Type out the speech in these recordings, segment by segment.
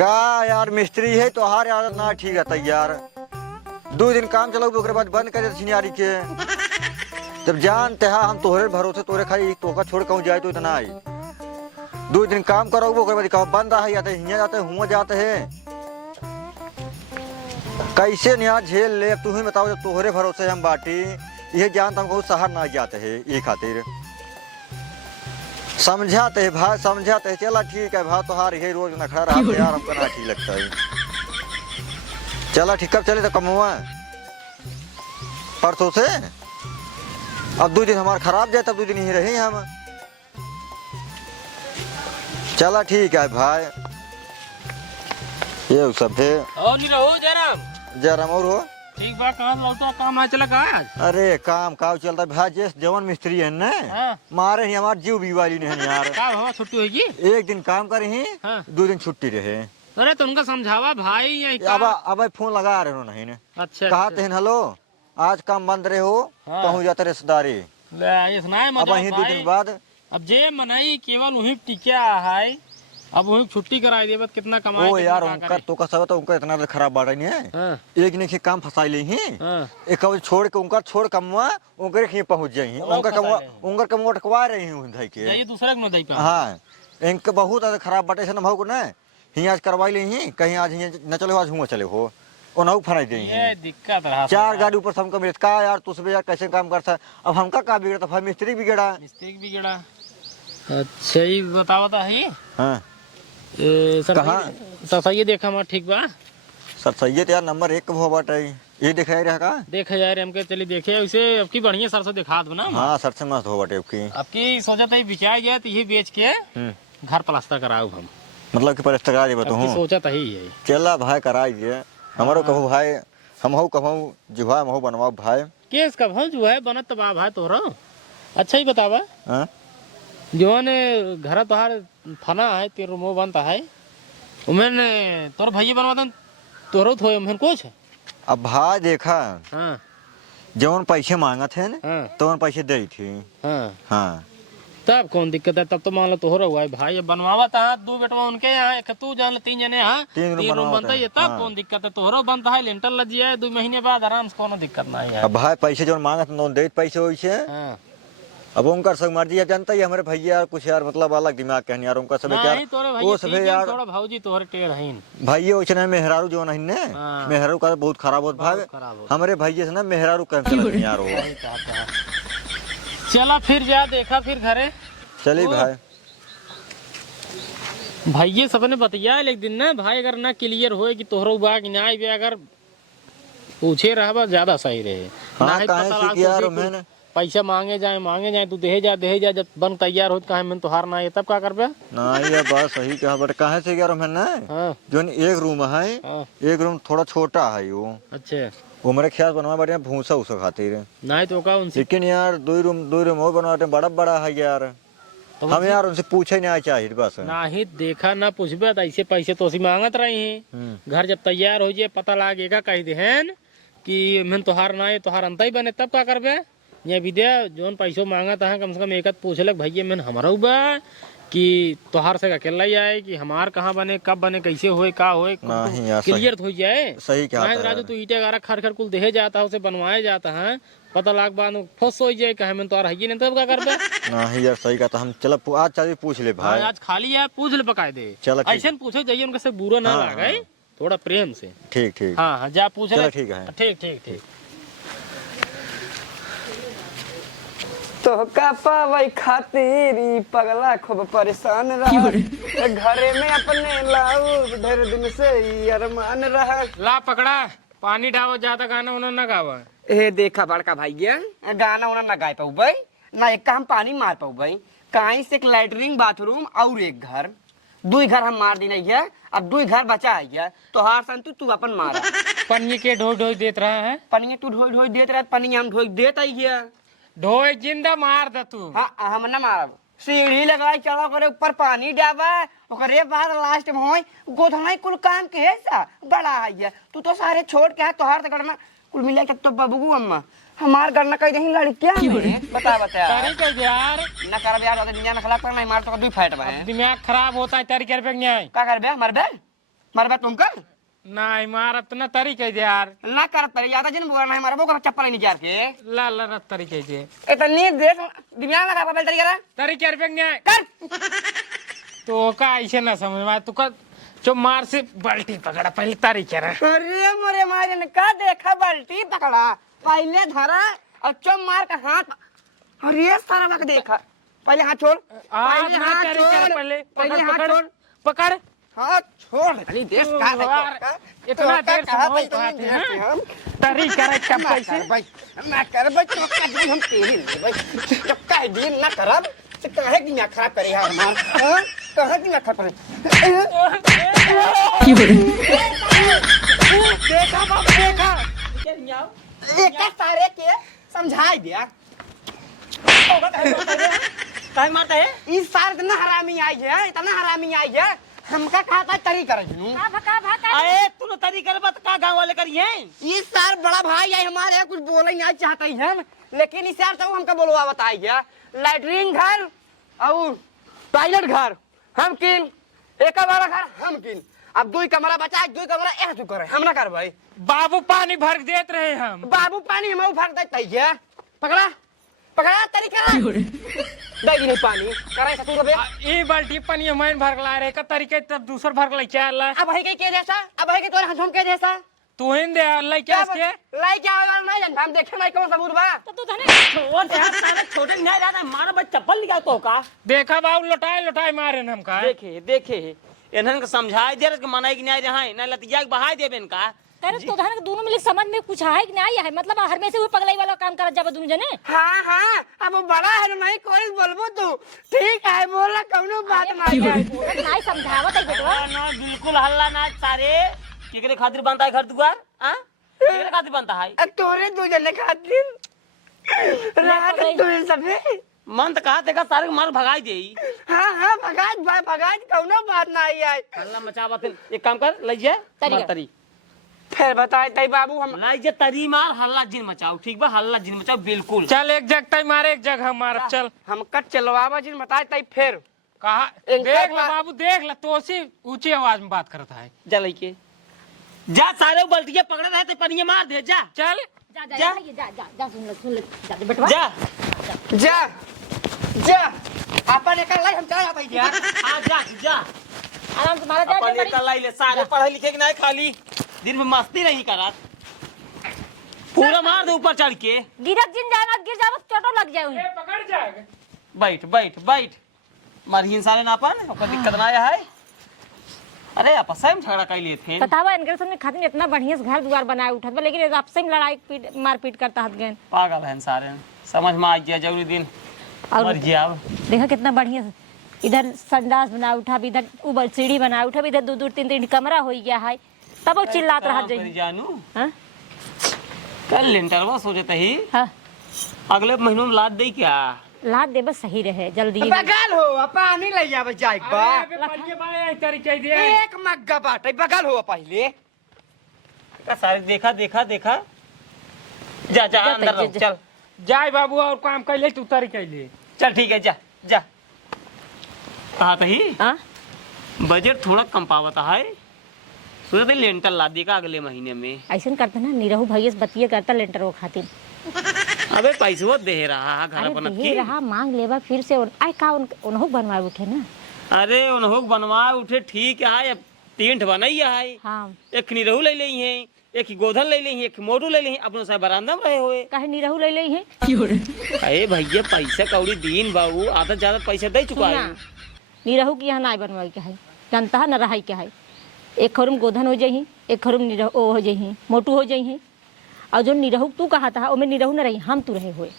का यार मिस्त्री है तो हार यार ना ठीक है तैयार 2 दिन काम चलाऊ ओकरे बाद बंद कर सिनियारी के जब जानते हैं हम तोहरे भरोसे तोरे खाली तोका छोड़ कहूँ जाए तो इतना आई 2 दिन काम करो ओकरे बाद कहो बंद है या हियाँ जाते हुआ जाते हैं कैसे यहाँ झेल ले अब तू ही बताओ जब तोहरे भरोसे हम बाटी ये जानता हमको शहर ना जाते हैं ये खातिर समझाते है भाई समझाते है चला ठीक है भाई तोहार यही रोज नखड़ा रहा तो यार हमको ना ठीक लगता है चला ठीक कब चले तो कमुआ परसों से अब 2 दिन हमारे खराब जाए तब 2 दिन ही रहे हम चला ठीक है भाई ये सब है और नहीं रहो जयराम जयराम और हो ठीक बा कहाँ लौटा काम ना चला का आज अरे काम काव चलता भाई जैस जवान मिस्त्री है ना हाँ। मारे ही हमारे जीव बीवाली ने है यार का हवा छुट्टी होगी 1 दिन काम करे ही हाँ। 2 दिन छुट्टी रहे अरे तुमका समझावा भाई यही का अब फोन लगा रहे हो नहीं ने अच्छा कहते हैं हेलो आज काम बंद रहे हो हाँ। कहूँ जाते रिश्तेदारी ले ये सुनाए अब मतलब वही 2 दिन बाद अब जे मनाई केवल वही टिकिया है अब वही छुट्टी कराई दे बत कितना कमाए ओ कितना यार का उनका करे। तो का सब तो उनका इतना खराब बात नहीं है हाँ, एक ने काम फंसाई ली ही हाँ। एक कब छोड़ के उनका छोड़ कमवा उनके खी पहुंच जाई लोग उनका फंसा कमवा रहे हैं। उनका कमवा अटकवा रही हूं धई के ये दूसरे को न दई पा हां इनके बहुत ज्यादा खराब बाटे से न भाव को ना हिया आज करवाई ली ही कहीं आज हिया न चले आज हुआ चले हो ओनहु फराई दे ये दिक्कत रहा 4 गाड़ी ऊपर से हमको मिलत का यार तू सब यार कैसे काम करता अब हमका का बिगड़ा था मिस्त्री बिगड़ा मिस्त्री भी गिरा अच्छा ही बतावता है हां सर कहाँ? सर ये देखा मैं ठीक बा सर सही यार नंबर 1 हो बाटे ये दिखाई रहा का देख यार हमके चली देखे उसे अब की बढ़िया सर से दिखा दो ना हां सर से मस्त हो बाटे आपकी अब की सोचत है बिका गया तो ये बेच के घर प्लास्टर कराऊ हम मतलब कि परिस्थिति करा देबो अब की तू सोचत ही है चला भाई कराई दिए हमारो कहो भाई हम हो कहो जुहा महू बनवाओ भाई केस का भाव जो है बनत तो बा भाई तोहरा अच्छा ही बतावा हां जो ने घर तोहार फना है तेरे मुंह बनता है उमें तोर भैया बनवाता तोरो थोए उमें कुछ अब भाई देखा हाँ जवन पैसे मांगत है ना हाँ तवन पैसे दे थी हाँ हाँ तब कौन दिक्कत है तब तो मान लो तोहरा हुआ है भाई अब बनवावा था 2 बेटवा उनके यहाँ एक तू जान 3 जने यहाँ 3 रूम 3 रूम बनवाता बनता है है, तब हाँ। कौन दिक्कत है तोहरा बनता है लिंटर लग जाए 2 महीने बाद आराम से कोनो दिक्कत नहीं है अब भाई पैसे जवन मांगत न दे पैसे होई छे हाँ अब उनका सब मर्जी है जानता ही हमारे भैया यार कुछ यार मतलब अलग दिमाग कहनी यार उनका सब यार नहीं तोरे वो भैया सब ठीक है यार थोड़ा भौजी तोहरे टेढ़ है भैया ओछने मेहरारू जो नहीं ने हाँ। मेहरारू का बहुत खराब होत भाई खराब हो हमारे भैया से ना मेहरारू कैंसिल यार हो सही कहा। चला फिर जा देखा फिर घरे चली भाई भैया सबने बताया एक दिन ना भाई अगर ना क्लियर होए कि तोहरो बा कि ना आइबे अगर पूछे रहबा ज्यादा सही रहे हाँ, ना ही काहे पता से लाग कि यार तुझे मैंने- कुछ पैसा मांगे जाए तू दे जा जब बन तैयार हो काहे में तोहार ना है तब का करबे ना ये बात सही कहा बट कहाँ से यार मैं ना हाँ जो 1 रूम है हाँ 1 रूम थोड़ा छोटा है वो अच्छा वो मेरे ख्याल बनवा बढ़िया भूसा उसा खातिर नहीं तो का उनसे लेकिन यार 2 रूम और बनवाते बड़ा बड़ा है यार तो हम यार उनसे पूछे नहीं चाहिए बस ना ही देखा ना पूछबे तो ऐसे पैसे तो मांगत रही हैं घर जब तैयार हो जाए पता लागेगा कह दे कि मैं तोहार ना है तोहार अंत ही बने तब का करबे ये विद्या जोन पैसों मांगा था कम से कम एक पूछलक भैया मैंने हमारा बा कि तोहार से अकेला ही आए कि हमार कहाँ बने कब बने कैसे होए का होए नहीं यार सही क्लियर हो जाए सही क्या नहीं तो राजू तू ईटे गारा खर खर कुल देहे जाता है उसे बनवाए जाता है पता लाग बाद फस हो जाए कहे मैं तो है नहीं तब क्या करबे नहीं यार सही कहता हम चल आज चल पूछ ले भाई आज खाली है पूछ ले पकाए दे चलो ठीक। ऐसे पूछे जाइए उनका से बुरा ना हाँ, लागे हाँ। थोड़ा प्रेम से ठीक ठीक हाँ हाँ जा पूछ चलो ले ठीक है ठीक ठीक ठीक तो का पावई खातिर ई पगला खूब परेशान रहा घरे में अपने लाऊ ढेर दिन से ई अरमान रहा ला पकड़ा पानी डालो ज्यादा गाना उन्होंने ना गावा ए देखा बड़का भैया गाना उना ना गाय पाऊ भाई ना एक हम पानी मार पाऊ भाई कहीं से एक लैटरिन बाथरूम और एक घर 2 घर हम मार दी नहीं है अब 2 घर बचा है तो हार संतु तू अपन मारा पन्नी के ढो ढो देत रहा है पनिया तू ढोई ढोई देत रह पनिया हम ढोई देत है ढोए जिंदा मार दे तू हाँ हम ना मारब सीढ़ी लगाई चढ़ा करे ऊपर पानी डाबा ओकरे बाद लास्ट में होई गोधनाई कुल काम के है सा बड़ा है तू तो सारे छोड़ के है तोहार तो करना कुल मिला के तो बबू अम्मा हमार करना कही दही लड़कियां बता करी के यार ना करब यार दुनिया में खला पर नहीं मार तो 2 फाइट बा दिमाग खराब होता है तेरे कर पे न्याय का करबे मरबे मारबा तुम कर नहीं मारत ना तरी कह दे यार ना कर पर ज्यादा जिन बोलना है मारबो का चप्पल नहीं जार के ला ला रत तरी कह दे इतनी देख दिमाग लगा पापा तरी करा तरी क्या रुपये कर तो का ऐसे ना समझ में तू का जो मार से बाल्टी पकड़ा पहले तारी क्या रहा अरे मोरे मारे ने का देखा बाल्टी पकड़ा पहले धरा और चम मार का हाथ अरे सारा वक्त देखा पहले हाथ छोड़ पहले हाथ छोड़ पहले हाथ छोड़ पकड़ हाथ छोड़ खाली देश का देखा इतना देर से बहुत बात है तारी करे कब पैसे भाई मैं कर भाई चक्का दी हम तेरी भाई चक्का दी ना करब तो कहे कि ना खराब करे यार मान हां कहे कि ना खराब करे देखा बाप देखा एक सारे के समझाई दिया काय मारता है इस सार इतना हरामी आई है हमका कहा था तरी कर अरे तू तो तरी कर बत का गांव वाले करिए इस सार बड़ा भाई है हमारे कुछ बोले नहीं चाहते हैं लेकिन इस यार तो हमका बोलवा बताई गया लैट्रिन घर और टॉयलेट घर हम किन एक वाला घर हम किन अब दो कमरा बचा दो कमरा एक तू करे हम ना कर भाई बाबू पानी भर देत रहे हम बाबू पानी हम भर देते है पकड़ा पकड़ा तरीका दे नहीं पानी करे तू रे ई बाल्टी पानी मैन भर ला रे का तरीके तब दूसर भर ला क्या ला अब भाई के जैसा अब भाई के तोरे हाथ हम के जैसा तू हिन दे लाई क्या इसके लाई क्या वाला नहीं जान हम देखे नहीं कौन सबूत बा तो तू धने छोड़ यार सारे छोटे नहीं रहता मार बच चप्पल निकाल तो का देखा बाबू लटाई मारे हम का देखे इन्हन के समझाई दे के मनाई कि नहीं रहा ना लतिया के बहाई देबे इनका अरे तो धन दोनों में समझ में कुछ है कि नहीं है मतलब हर में से वो पगलाई वाला काम कर जब दोनों जने हां अब वो बड़ा है नहीं कोई बोलबो तू ठीक है बोला कौनो बात नहीं है नहीं समझावत है बेटवा ना बिल्कुल हल्ला ना सारे केकरे खातिर बनता है घर दुआर हां केकरे खातिर बनता है तोरे दो जने खातिर रात तो सबे मन तो कहा देखा सारे मार भगाई देई हां भगात भाई भगात कौनो बात नहीं है हल्ला मचावत एक काम कर ले जा तरी फिर बताए तई बाबू हम लाई जे तरी मार हल्ला जिन मचाओ ठीक बा हल्ला जिन मचाओ बिल्कुल चल एक जगह मारे एक जगह मार चल हम कट चलवावा जिन बताए तई फिर कहा देख ले बाबू देख ले तो सी ऊंची आवाज में बात करता है जा लइके जा सारे बल्टिया पकड़े रहे थे पनिया मार दे जा चल जा सुन ले जा बेटवा जा जा जा अपन एक लाई हम चला भाई यार आ जा जा आराम से मारा जा अपन एक लाई ले सारे पढ़े लिखे के नहीं खाली दिन में मस्ती नहीं करत पूरा मार दे ऊपर चढ़ के गिरक जिन जाना गिर जाव चोटो लग जाए पकड़ जाएगा बैठ मारहीन सारे नापन ओकर दिक्कत ना है अरे आपस में झगड़ा कर लिए थे बतावा इनके सामने खातिर इतना बढ़िया से घर द्वार बनाए उठत बा लेकिन आपस में लड़ाई मारपीट करता हत गए पागल है सारे समझ में आ गया जरूरी दिन और मर गया अब देखा कितना बढ़िया से इधर संडास बना उठा इधर ऊपर सीढ़ी बना उठा इधर दो तीन कमरा हो गया है तब वो चिल्लात रहा जाए जानू हां कल लेंटरवा सोचते ही हां अगले महीनों में लाद दे क्या लाद दे बस सही रहे जल्दी बगल हो पानी ले जावे जाए बा पनिया बाए तरीके दे एक मग्गा बाटे बगल हो पहले का सारे देखा जा अंदर रहो चल जाए बाबू और काम कर ले तू तरीके ले चल ठीक है जा कहा था ही हां बजट थोड़ा कम पावता है सोचते लेंटर ला देगा अगले महीने में ऐसा करता ना निरहु भैया बतिये करता लेंटर वो खातिर अबे पैसवा दे रहा घर अरे अपन दे रहा मांग लेवा फिर से आई का उनको बनवाए उठे ना अरे उन्होंने बनवा उठे ठीक है अब टेंट बनाई है हाँ एक निरहू ले ली है एक गोधन ले ली है एक मोटू ले ली है अपने साहब बरामदा में रहे हुए कहे निरहु ले ले है अरे भैया पैसा कौड़ी दीन बाबू आधा ज्यादा पैसा दे चुका है निरहु की यहाँ ना बनवाई के है जनता है न रहाई के है एक खरुम गोधन हो जाही एक खरुम निरहु हो जाही मोटू हो जाही और जो निरहु तू कहा था ओमे निरहु न रही हम तू रहे हुए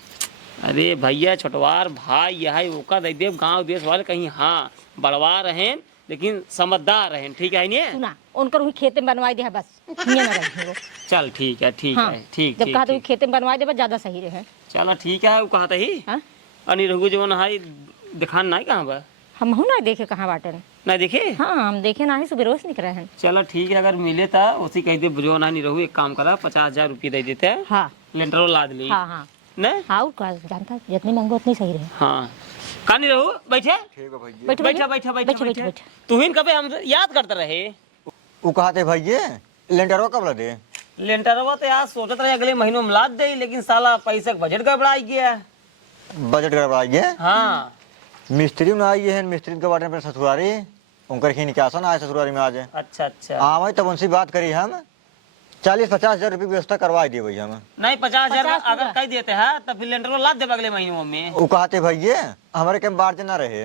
अरे भैया छोटवार भाई यह ओका दे देव गांव देश वाले कहीं हाँ बड़वा रहे लेकिन समझदार रहे ठीक है नहीं सुना उनकर वही खेत में बनवाई दे बस हियां न रही वो चल ठीक है हाँ, ठीक जब कहा तो खेत में बनवाई दे बस ज्यादा सही रहे चलो ठीक है वो कहा था ही हाँ अनिरहु जो है दिखान नहीं कहाँ बा हम हूँ ना देखे कहाँ बाटे ना देखे हाँ हम देखे ना ही सुबह रोज निकल रहे हैं चलो ठीक है अगर मिले था उसी कह दे बुझो ना नहीं रहू एक काम करा 50,000 रुपये दे देते हैं हाँ लेंटर लाद ली हाँ हाँ न हाँ का जानता जितनी मांगो उतनी सही रहे हाँ कहा नहीं रहू बैठे ठीक है भैया बैठो बैठा बैठो बैठा बैठा बैठो बैठा तू हिन कभी हम याद करते रहे वो कहते भैये लेंटरवा कब ला दे? लेंटरवा तो यार सोचत रहे अगले महीनों में लाद दे, लेकिन साला पैसे का बजट गड़बड़ाई गया। बजट गड़बड़ा गया। हाँ मिस्त्री में आई है, मिस्त्री के बारे में ससुरारी उनकर खीन क्या आया ससुरारी में आज। अच्छा अच्छा। आवे तब उनसे बात करी हम 40-50 हजार रुपये व्यवस्था करवा दिए भैया हम। नहीं 50,000 50 अगर कह देते हैं तो फिर लेंटर लाद दे अगले महीनों में। वो कहते भैये हमारे के बार्ज ना रहे।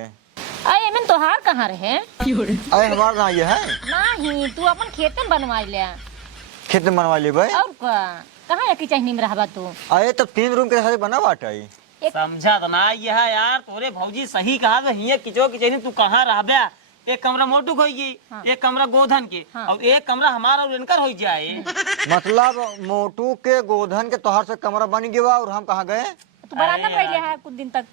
अरे एमन तोहार कहाँ रहे? अरे हमारा ना ये है नहीं तू अपन खेत में बनवा ले। खेत में बनवा ले भाई। और का कहाँ यकी चहनी में रहबा तू? अरे तब 3 रूम के साथ बना बाटाई। समझा तो ना ये है यार, तोरे भौजी सही कहा तो हिये किचो किचनी तू कहाँ रहबा। एक कमरा मोटू हो गई, हाँ। एक कमरा गोधन के, हाँ। और एक कमरा हमारा और इनकर हो जाए। मतलब मोटू के गोधन के तोहर से कमरा बन गया और हम कहाँ गए? तू बरामदा में रह है कुछ दिन तक।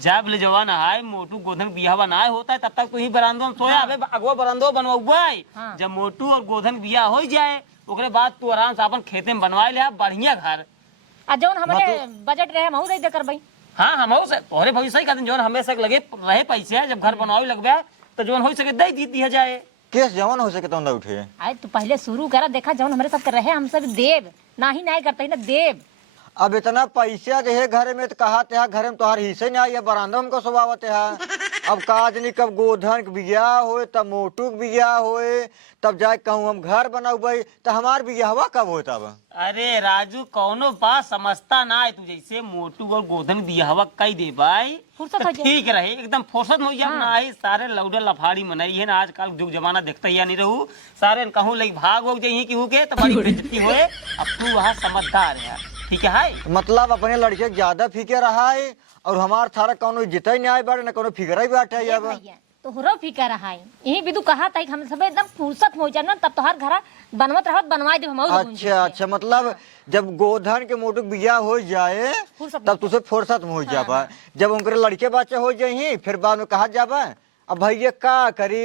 जब ले जवान है मोटू गोधन बियाह ना होता है तब तक तो ही बरामदो में सोया। अबे अगवा बरामदो बनवा। हाँ। जब मोटू और गोधन बियाह हो जाए ओकरे बाद तू आराम से अपन खेते में बनवा ले बढ़िया घर। आ जौन हमरे बजट रहे हम दे दे कर भाई। हाँ हम तोहरे भौजी सही कहते जोन हमें से लगे रहे पैसे जब घर बनवावे लगबे तो जोन हो सके दे दी दिया जाए। केस जवान हो सके तो ना उठे। आए तू पहले शुरू करा, देखा जौन हमारे साथ रहे हम सब देव नहीं नहीं करते ना देव। अब इतना पैसा रहे घर में तो कहा ते घर में तोहार हिस्से नहीं आई है, बरामदा में को स्वभावत है। अब काज नहीं कब गोधन के बियाह होए तब मोटू के बियाह होए तब जाए कहूँ हम घर बनाऊ तो हमार बियाहवा कब हो तब? अरे राजू कौनो बात समझता ना है तू, जैसे मोटू और गोधन बियाहवा कई दे भाई फुर्सत तो हो जाए। ठीक रहे एकदम फुर्सत हो जाए ना ही सारे लौडे लफाड़ी मनई है ना आजकल जुग जमाना देखता ही नहीं रहू सारे कहूँ लगी भाग हो जाइए कि के तो बड़ी बेइज्जती होए। अब तू वहाँ समझदार है ठीक है। मतलब अपने लड़के ज्यादा फिक्र रहा है और हमार थारा कौनो जितना नहीं आए बाटे न कोनो फिक्र ही बाटे है। अब भैया तो हो फिकर रहा है यही विदु कहा था कि हम सब एकदम फुर्सत हो जाए ना तब तो हर घर बनवत रहत बनवा दे हम। अच्छा अच्छा, मतलब जब गोधन के मोटू बियाह हो जाए फुर्सत तब तुझे फुर्सत में हो जाबा। जब उनके लड़के बच्चे हो जाए फिर बाद में कहा जाबा अब भैया का करी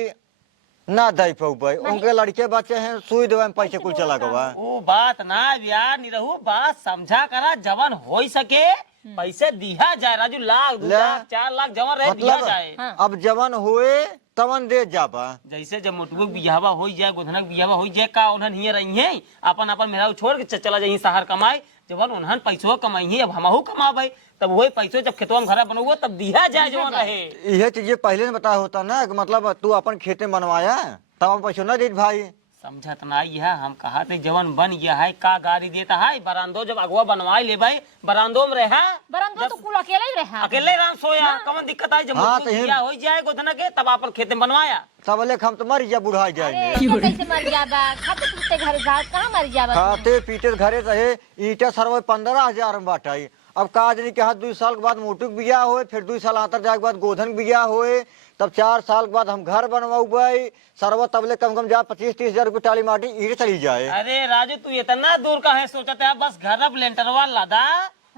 ना दे पाऊ उनके लड़के बच्चे हैं सुई देवा में पैसे कुल चला गवा। वो बात ना यार नहीं रहू बात समझा करा जवान हो सके पैसे दिया जाए राजू, लाख 2 लाख 4 लाख जवान रहे दिया जाए। मतलब अब जवान हुए तवन दे जाबा। जैसे जब मोटू बियाहवा हो जाए गोधना बियाहवा हो जाए का उन्हन हिये रही है अपन अपन मेरा छोड़ के चला जाए शहर कमाए। जब उन्हन पैसों कमाई है अब हमहू कमाबे तब वही पैसों जब खेतवा में घर बनवा तब दिया जाए जवान रहे। यह चीजें पहले बता होता ना कि मतलब तू अपन खेते में बनवाया तब हम पैसों ना दे भाई। समझत ना है हम कहा थे जवान बन गया है का गाड़ी देता है बरामदो जब अगवा बनवाई ले भाई बरामदो में रहा बरामदो तो कुल अकेला ही रहा। अकेले राम सोया कौन दिक्कत है जब हाँ, मोटू बियाह हो जाए गोधना के तब अपन खेते में बनवाया तब ले हम तो मर जा बुढ़ा जाएंगे। अरे कैसे मर जाबा खाते पीते घर जा कहाँ मर जाबा? खाते पीते घरे रहे ईटा सरवे 15,000 में बाटाई। अब काज नहीं के हाथ 2 साल के बाद मोटू के बियाह होए फिर 2 साल आतर जाए के बाद गोधन के बियाह होए तब 4 साल के बाद हम घर बनवाऊ सरवा तबले कम जा 25-30 हजार रुपये टाली माटी ईट चली जाए। अरे राजू तू इतना दूर का है सोचते है बस घर अब लेंटरवा लादा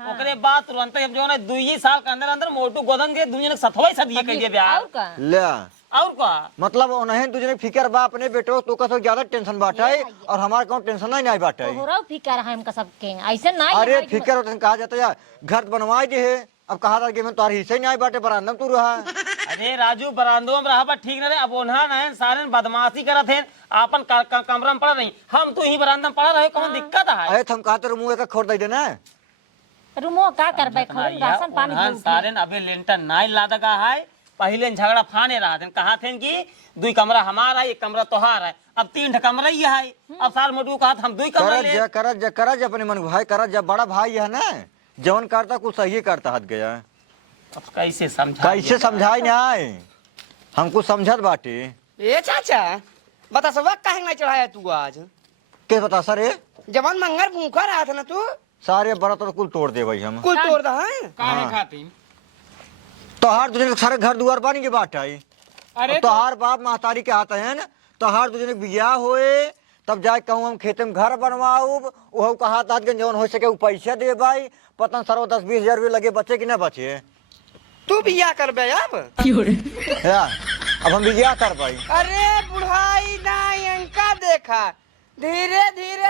ओकरे बाद तुरंत जब जो है 2 साल के अंदर अंदर मोटू गोधन के दुनिया ने सतवाई सदिए कह दिए ब्याह। और का ले और का मतलब उन्हें दूसरे फिक्र बा अपने बेटो तो का ज्यादा टेंशन बाटाई और हमारे कौन टेंशन नहीं बाटाई। तो हो फिकर है हमका सबके ऐसे ना। अरे फिक्र कहा जाता है घर बनवाए दे है अब कहा था कि मैं तुम्हारे हिस्से नहीं बाटे बरामदा में तू रहा। अरे राजू बरामदो में रहा ठीक न रहे अब उन्हा न सारे बदमाशी करत है अपन कमरा में पड़ा नहीं हम तो ही बरामदा में पड़ा रहे कौन दिक्कत है। अरे तुम कहा तो मुँह का खोर दे देना रूमो का करबे खरन राशन पानी उन्हा सारे अबे लेंटर नहीं लादगा है पहले झगड़ा फाने रहा थे कहा थे कि 2 कमरा हमारा 1 कमरा तोहार है अब 3 कमरा ही है। अब साल मोटू कहा हम 2 कमरा ले करज अपने मन भाई करज जब बड़ा भाई है ना जवन करता कुछ सही करता हाथ गया। अब कैसे समझाई नहीं हमको समझत बाटे। ए चाचा बता सब काहे नहीं चढ़ाया तू आज? के बता सर जवान मंगर भूखा रहा था ना तू सारे बड़ा तो कुल तोड़ दे भाई हम कुल तोड़ दहा है। काहे खाती? तोहार दूसरे सारे घर दुआर बन के बाट आई। अरे तोहार बाप महतारी के हाथ है ना तोहार दूसरे बियाह होए तब जाए कहूँ हम खेते में घर बनवाऊ वो कहा था कि जौन हो सके वो पैसा दे भाई पता सरव 10-20 हजार रुपये लगे बचे कि ना बचे। तू बिया करबे अब? अब हम बियाह कर भाई। अरे बुढ़ाई ना इनका देखा धीरे धीरे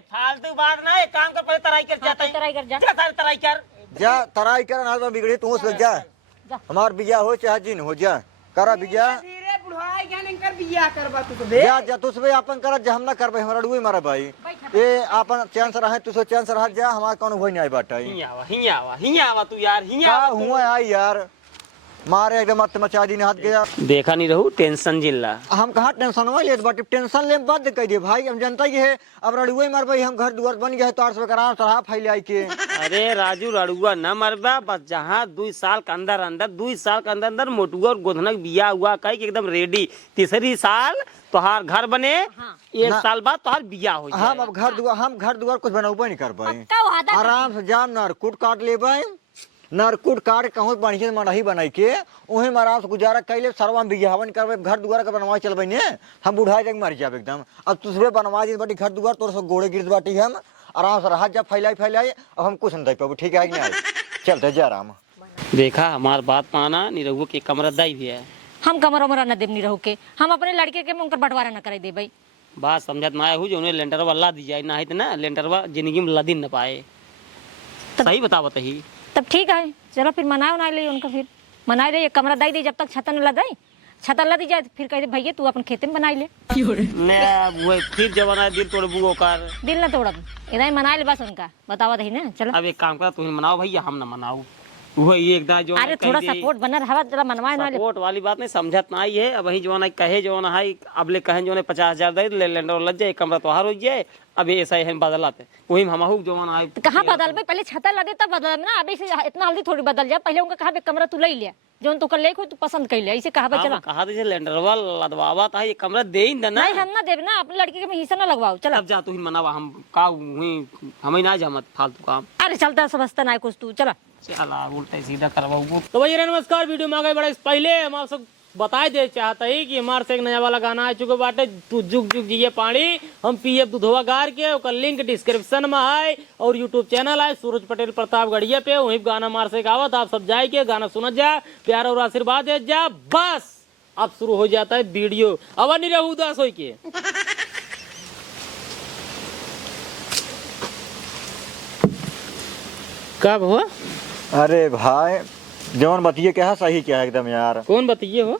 फालतू बात ना एक काम कर पहले तराई कर जाता है तराई कर जा। जा सारे तराई कर जा तराई कर ना बिगड़ी तू उसमें जा जा। हमार बियाह हो चाहे जिन हो जा करा बिया धीरे बुढ़ाई ज्ञान इनकर बिया करबा तू तो बे जा जा तुस आपन कर जा हम ना करबे हमरा डुई मारे भाई ये आपन चैन से रहे तुस चैन से रह जा हमार कौन होई नहीं बाटा हिया आवा तू यार हिया का हुआ आई यार मारे एकदम मत मचा दी ने हाथ गया देखा नहीं रहू टेंशन जिल्ला हम कहाँ टेंशन हुआ ले बाटे टेंशन ले बंद कर दिए भाई हम जनता ही है अब रड़ुए मार भाई हम घर दुआर बन गया है तार से कराम सराह फैले आई के अरे राजू रड़ुआ न मरबा बस जहाँ 2 साल के अंदर 2 साल के अंदर अंदर मोटुआ और गोधनक बिया हुआ कह के एकदम रेडी तीसरी साल तोहार घर बने 1 साल बाद तोहार बिया हो हम अब घर दुआर कुछ बनौबे नहीं कर भाई पक्का वादा आराम से जाम नारकुट काट ले भाई नारकुट काट कहूँ बढ़िया से मड़ही बनाई के वही में आराम से गुजारा कैले सरवा बिया हवन करबे घर दुआर का बनवा चलबे ने हम बुढ़ाई तक मर जाब एकदम अब तुझे बनवा दी बाटी घर दुआर तोर से गोड़े गिर बाटी हम आराम से रहा जा फैलाई अब हम कुछ नहीं दे पाबू ठीक है कि नहीं चलते जा आराम देखा हमार बात माना निरहुआ के कमरा दाई भी है हम कमरा उमरा न देब नहीं रहू के हम अपने लड़के के उनकर बंटवारा न करे दे भाई बात समझत ना हो जो उन्हें लेंटरवा ला दी जाए ना है ना लेंटरवा जिंदगी में ला दिन न पाए सही बतावत ही तब ठीक है चलो फिर मनाए उनाए ले उनका फिर मनाए ले कमरा दाई दे जब तक छतन न लदाई छतन ला दी जाए फिर कह दे भैया तू अपन खेते में बनाई ले ने वो फिर जवाना दिल तोड़ बुओ कर दिल न तोड़ब इधर मनाए ले बस उनका बतावा दही ना चलो अब एक काम कर तुम मनाओ भैया हम न मनाओ वो ये एकदम जो अरे थोड़ा सपोर्ट बना रहा जरा मनवाए ना ले सपोर्ट वाली बात नहीं समझत ना ही है अब वही जो ना कहे जो ना है अब ले कहे जो ने 50,000 दे ले लेंडर लग जाए कमरा तो हार हो जाए अब ऐसा ही हम बदलाते वही हम हमहू जो ना है तो कहाँ बदल भाई पहले छता लगे तब बदल ना अभी से इतना जल्दी थोड़ी बदल जाए पहले उनका कहा कमरा तू ले लिया जो तू कर ले तू पसंद कर लिया इसे कहा चला कहा दे लेंडरवा लदवावा था ये कमरा दे ही ना नहीं हम ना देव ना अपने लड़के के हिस्सा ना लगवाओ चल अब जा तू ही मनावा हम का हुई हमें ना जमत फालतू काम अरे चलता समझता ना कुछ तू चला चला उल्टा सीधा करवाऊ तो भैया नमस्कार वीडियो में आगे बढ़े पहले हम आपसे बताए दे चाहते ही कि हमारे से एक नया वाला गाना आ चुके बाटे तू जुग जुग जिये पानी हम पीएफ दुधवा गार के ओकर लिंक डिस्क्रिप्शन में है और यूट्यूब चैनल है सूरज पटेल प्रतापगढ़िया पे वही गाना मार से गावत आप सब जाए के गाना सुनत जा प्यार और आशीर्वाद दे जा बस अब शुरू हो जाता है वीडियो अब नहीं रहू उदास हो के कब हुआ अरे भाई जवन बतिए क्या है सही क्या है एकदम यार कौन बताइए हो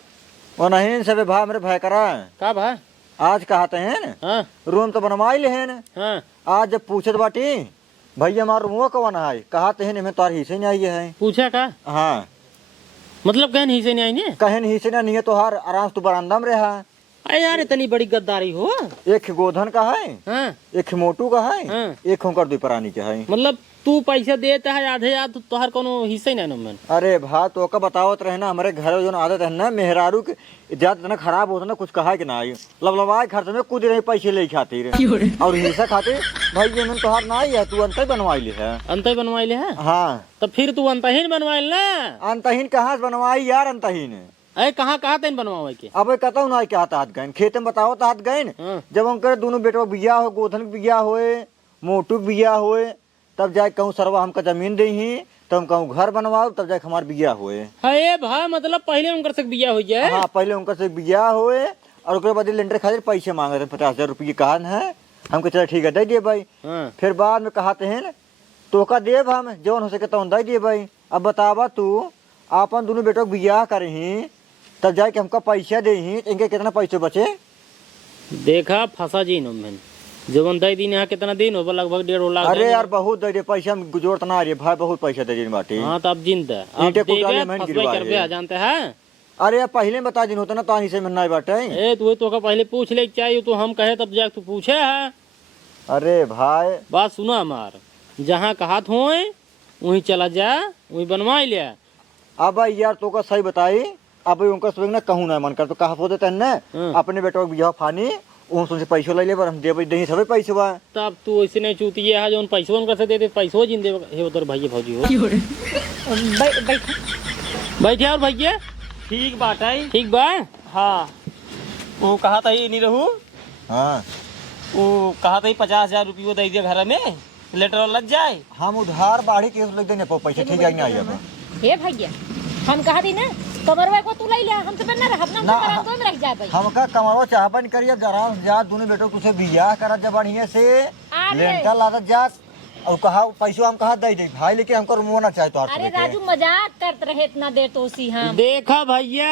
वो नहीं सब भाई मेरे भाई करा का भा आज कहते हैं हाँ रूम तो बनवा ले हैं हाँ आज जब पूछत बाटी भैया हमारा रूम कौन है कहते हैं मैं तार हिस्से नहीं आई है पूछा का हाँ मतलब कहन ही से नहीं आईने कहन हिस्से नहीं है तो हर आराम से तू बरामदा में रहा अरे यार इतनी बड़ी गद्दारी हो एक गोधन का है हाँ एक मोटू का है हाँ। एक होकर दो प्राणी का है मतलब तू पैसा देता है आधे याद तोहर कोनो हिस्सा ही नहीं मन अरे भा तो का बतावत रहे ना हमारे घर जो आदत है ना मेहरारू के ज्यादा इतना खराब होता ना कुछ कहा कि ना आई लबलबाए खर्च में कूद रहे पैसे ले खातिर और हिस्सा खातिर भाई ये मन तोहार ना आई है तू अंत बनवाई ले है अंत बनवाइले है हाँ तो फिर तू अंतहीन बनवाइल ना अंतहीन कहाँ से बनवाई यार अंतहीन अरे कहाँ तैन बनवावे के अब कहता ना क्या हाथ गए खेत में बताओ तो हाथ गए हाँ। जब उनके दोनों बेटवा बिया हो गोधन बिया होए मोटू बिया होए तब जाए कहूँ सरवा हमका जमीन दे ही तब हम कहूँ घर बनवाओ तब जाए हमार बिया होए है भाई मतलब पहले उनकर से बिया हो जाए हाँ पहले उनका से बिया होए और उसके बाद लेंटर खातिर पैसे मांगे थे 50,000 रुपये कहा है हमको चलो ठीक है दे दिए भाई हाँ। फिर बाद में कहते हैं तो का देव हम जौन हो सके तो दे दिए भाई अब बतावा तू अपन दोनों बेटों बिया करही तब जाके हमका पैसा दे ही इनके कितना पैसे बचे देखा फंसा जी नो मैंने जवन दे दिन यहाँ कितना दिन हो लगभग 1.5 लाख अरे यार बहुत दे दे पैसा में जोड़त ना रही भाई बहुत पैसा दे दी बाटी हाँ तो अब जिंदा अब ईंटें कुटाले देगा मैंने फंसबे गिरवाए करबे आ जानते हैं अरे यार पहले बता दिन होता ना तो से मिलना बाटे ए तू तो का पहले पूछ ले चाहिए तो हम कहे तब जाके तू पूछे है अरे भाई बात सुना हमार जहाँ कहात हो वहीं चला जा वहीं बनवा लिया अब भाई यार तो का सही बताई अब उनका सब ना कहूँ ना मन कर तो कहा देते हैं ना अपने बेटो बिया फानी उनसे पैसों ले ले पर हम दे दे सब पैसे बा तब तू ऐसे नहीं चूतिए है जो पैसों उनका से दे दे पैसों जिंदे हे उधर भैया भौजी हो बैठे और भैया ठीक बात है ठीक बा हाँ वो कहा था ये नहीं रहू हाँ वो कहा था 50,000 रुपये दे दिया घर में लेटर लग जाए हम उधार बाढ़ी के लग देने पैसे ठीक है नहीं अब हे भैया हम कहा दी ना कमरवा को तू ले लिया हमसे बनना रहा अपना ना, कमरा तो में रह जा भाई हमका कमाओ चाहबन करिए गराम जा दोनों बेटो तुझे बियाह करा जा बढ़िया से अरे। लेंटर लादत जा और कहा पैसों हम कहा दे दे भाई, लेकिन हमको रूम होना चाहिए तो अरे राजू मजाक करते रहे इतना देर तो उसी हम। देखा भैया,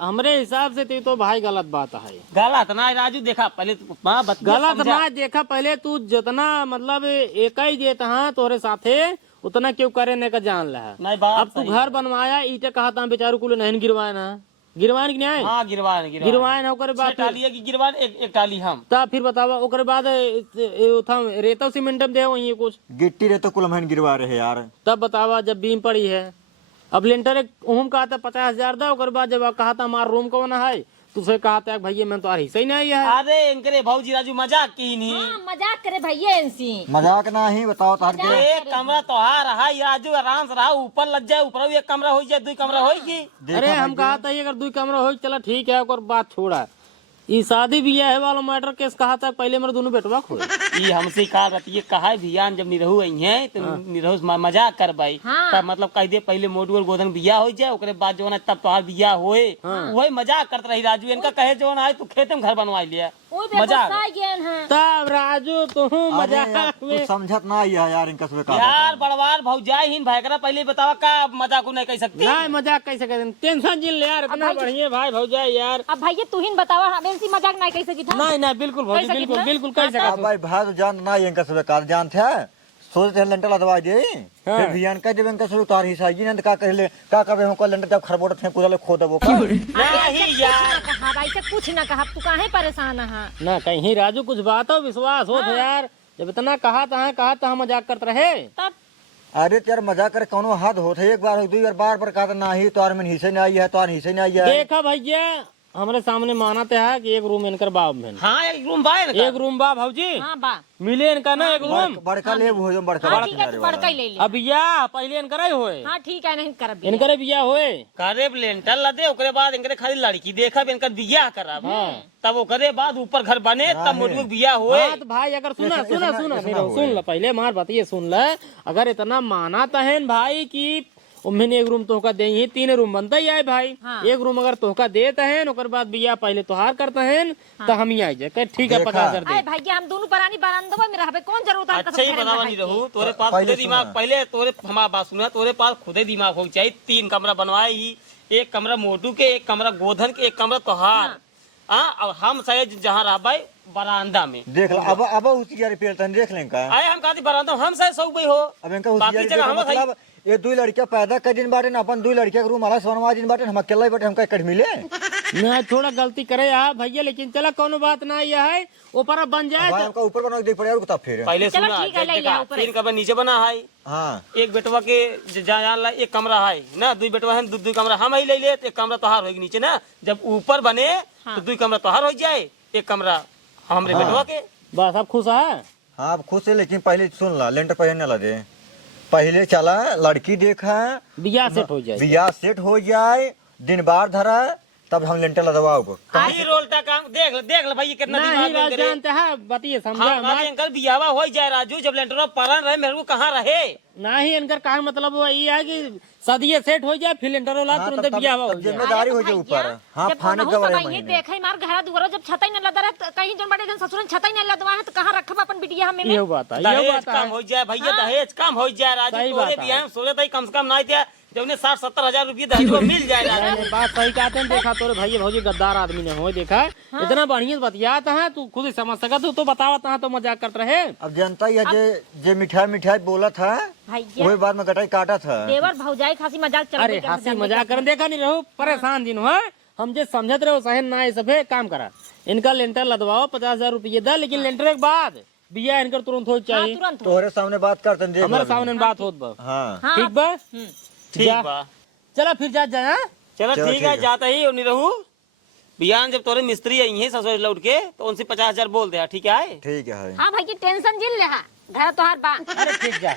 हमरे हिसाब से तो भाई गलत बात है। गलत ना राजू, देखा पहले गलत ना देखा, पहले तू जितना मतलब एक ही देता हाँ तोरे साथे उतना क्यों करे ने का जान ला। नहीं बात अब तू घर बनवाया ईटे कहा था बेचारू को नहीं गिरवाए ना, गिरवाए कि नहीं? हाँ गिरवाए ना, ओकरे बाद टाली है कि गिरवान एक टाली हम तब फिर बतावा ओकरे बाद रेता सीमेंट दे वही कुछ गिट्टी रहे तो कुल हम गिरवा रहे यार। तब बतावा जब बीम पड़ी है। अब लेंटर एक ओम कहा था 50,000 दा, ओकर बाद जब कहा था हमारा रूम कौन है तुझे कहा था भैया मैं तो आ हिस्सा ही नहीं है। अरे इनकरे भाऊजी राजू मजाक की नहीं। हाँ, मजाक करे भैया इनसी। मजाक ना ही बताओ तार के। एक कमरा तोहार है राजू, आराम से रहा, ऊपर लग जाए, ऊपर एक कमरा हो जाए, 2 कमरा होगी। अरे हम कहा था अगर 2 कमरा हो चला ठीक है, और बात छोड़ा ये शादी भी है वाला मैटर केस कहा था पहले मेरे दोनों बेटवा खो। ये हमसे कहा रहती है, कहा भियान जब निरहू आई है तो निरहू मजाक कर भाई। हाँ। तब मतलब कह दे पहले मोटू और गोधन बिया हो जाए, ओकरे बाद जो है तब तोहार बिया होए। वही मजाक करते रही राजू, इनका कहे जो है तू खेत में घर बनवा लिया। मजाक तब राजू तू मजाक में समझत ना ही है यार इनका सब का। यार बड़वार भौजाई भाई करा पहले बतावा का मजाक को नहीं कह सकती। नहीं मजाक कैसे कर, टेंशन जिल ले यार, इतना बढ़िया भाई भौजाई यार। अब भैया तू ही बतावा हमें सी मजाक नहीं कह सकी था। नहीं बिल्कुल भौजी, कैसे बिल्कुल कितना? बिल्कुल कैसे हाँ, अब भाई भाई तो जान ना ही इनका सब कार जानते हैं, सोचते हैं लेंटर लदवा दे फिर भियान कह देवे इनका सब तार हिस्सा जी ने का कहले का करबे हमको लेंटर जब खरबोट थे पूरा ले खो देबो का। नहीं यार कहा भाई से कुछ ना कहा, तू काहे परेशान है? ना कहीं राजू कुछ बात हो विश्वास हो तो यार, जब इतना कहा था हम मजाक करते रहे। तब अरे तेरा मजाक कर कोनो हद होते, एक बार हो 2 बार बार कहा ना ही तो में हिस्से नहीं आई है, तो हिस्से नहीं आई है। देखा भैया हमारे सामने माना तो है कि एक रूम इनकर बाप में, हाँ एक रूम बाहर एक रूम बा भौजी हाँ बा मिले इनका ना एक रूम। बड़का ले हो जो बड़का हाँ ठीक है, तू बड़का ही ले ले। अब या पहले इनकर ही होए, हाँ ठीक है, नहीं कर इनकर बिया होए। करे लेंटर लदे, ओकरे बाद इनकरे खाली लड़की देखा इनका बिया करा, तब ओकरे बाद ऊपर घर बने, तब मोटू बिया होए। हाँ तो भाई अगर सुना सुन ला पहले मार बात ये सुन ल, अगर इतना माना तहन भाई की मैंने एक रूम तोहका दे ही, 3 रूम बनता ही है भाई। हाँ। एक रूम अगर तोहका देता है ओकर बाद बिया पहले तोहार करता है तो हम ही आ जाए, ठीक है 50,000 दे। अरे भैया हम दोनों परानी बरामदवा में रहबे, कौन जरूरत है? अच्छा ही बतावा नहीं रहू, तोरे पास पहले खुदे दिमाग, सुना। पहले तोरे हमारा बात सुना, तोरे पास खुदे दिमाग हो चाहिए। 3 कमरा बनवाए ही, एक कमरा मोटू के, एक कमरा गोधन के, एक कमरा तोहार। हाँ अब हम शायद जहाँ रहबे बरामदा में देख ला। अब होशियारी पेलता देख लें का। आए हम कहती बरामदा हम शायद सौ गई हो। अब इनका बाकी होशियारी जगह हम मतलब ये 2 लड़कियां पैदा कर दिन बाटे अपन 2 लड़कियां के रूम अलग बनवा दिन बाटे, हम अकेला ही बाटे हमका कट मिले। ना थोड़ा गलती करे यार भैया, लेकिन चला कोनो बात ना ये है, ऊपर बन जाए भाई तो हमका ऊपर बना देख पड़े और तब फिर। पहले चलो सुना ठीक है, ले लिया ऊपर। 3 कमरा नीचे बना है, हाँ एक बेटवा के जान ला, एक कमरा है ना, 2 बेटवा है, 2 कमरा हम ही ले ले, एक कमरा तोहार होगी नीचे ना। जब ऊपर बने तो 2 कमरा तोहार हो जाए, एक कमरा हमरे बेटवा के। बस अब खुश है। हाँ अब खुश है, लेकिन पहले सुन ला लेंटर पहले न लगे, पहले चला लड़की देखा, बिया सेट हो जाए। बिया सेट हो जाए, दिन बार धरा, तब हम लेंटर लदवाओ। ही रोलता काम देख ले भाई कितना नहीं दिमाग में राज करे। जानते हैं बताइए समझा हाँ हमारे अंकल बियावा हो जाए राजू, जब लेंटर परन रहे मेरे को कहाँ रहे। नहीं इनकर का मतलब वो ये है कि सदिये सेट हो जाए फिर लेंटर वाला तुरंत बिया हो जाए। जिम्मेदारी हो जाए ऊपर। हाँ फाने गवाए महीने। देखे मार घर दुआरा जब छता ही न लदा रहे, कहीं जन बड़े जन ससुरन छता ही न लदवा है तो कहाँ रखब अपन बिटिया हमें में? ये बात है, ये दहेज बात कम है। हो जाए भैया, दहेज कम हो जाए राजू। सही तोरे बात है। बियाह में सोचे था कम से कम नहीं थे, जब उन्हें 60-70 हजार रुपये दहेज में मिल जाए राजू। नहीं, बात सही कहते हैं। देखा तोरे भैया भौजी गद्दार आदमी ने हो देखा, इतना बढ़िया बतियाता है, तू खुद ही समझ सका, तू तो बतावता है तो मजाक करते रहे। अब जनता ही है जे मिठाई बोला था भैया वही बाद में गटाई काटा था। देवर भौजाई खासी मजाक चल अरे हंसी मजाक कर देखा नहीं रहो, परेशान दिन हुआ हम जे समझत रहो सहन ना है सभे काम करा। इनका लेंटर लदवाओ 50,000 रुपये दा, लेकिन लेंटर के बाद बिया इनकर तुरंत हो चाहिए। तुरंत तोहरे सामने बात करते देख हमारे ला। सामने बात होत बा, हाँ हाँ, ठीक बा। ठीक जा। बा, चला फिर जा जा। चलो चलो, ठीक ठीक है, है। जाता ही नहीं रहू। बियान जब तोरे मिस्त्री आई है ससुर लौट के तो उनसे 50,000 बोल दे, ठीक है। ठीक है। हाँ भैया टेंशन जिल ले, घर तोहार बा। अरे ठीक जा।